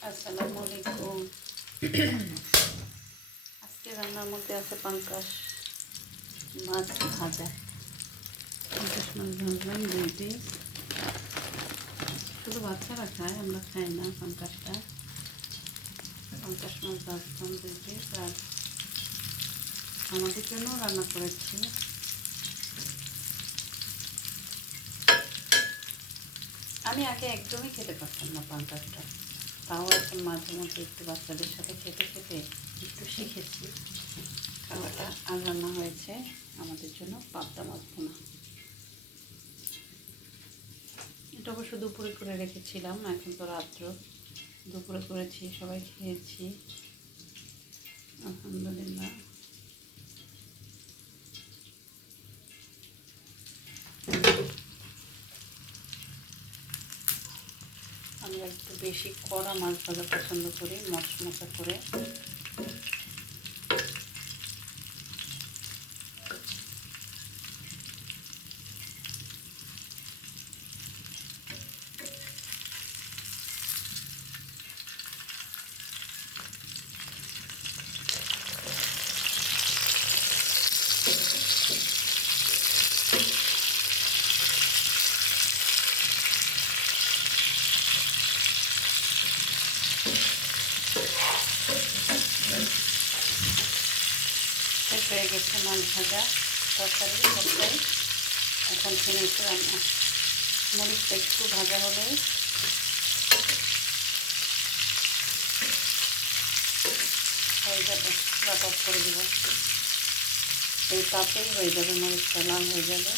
আসসালামু আলাইকুম। আজকে রান্নার মধ্যে আছে পাঙ্কাশ মাছ ভাজা। পাঙ্কাশ মাছ ভাজলাম 2 পিস। শুধু বাচ্চারা খায়, আমরা খাই না পাঙ্কাশটা। পাঙ্কাশ মাছ ভাজলাম 2 পিস আর আমাদের জন্য রান্না করেছি। আমি আগে একদমই খেতে পারতাম না পাঙ্কাশটা, তাও এখন মাঝে মধ্যে একটু বাচ্চাদের সাথে খেতে খেতে একটু শিখেছি খাওয়াটা। আর রান্না হয়েছে আমাদের জন্য পাবদা মাছ ভুনা। এটা অবশ্য দুপুরে করে রেখেছিলাম, এখন তো রাত্র। দুপুরে করেছি, সবাই খেয়েছি আলহামদুলিল্লাহ। আমি একটু বেশি কড়া মাছ ভাজা পছন্দ করি, মশমশা করে। শেষ হয়ে গেছে মাছ ভাজা, তরকারি সবটাই। এখন ফিনিশ রান্না। মরিচটা একটু ভাজা হলে হয়ে যাবে, রাট অফ করে দেবো। এই তাপেই হয়ে যাবে, মরিচটা লাল হয়ে যাবে।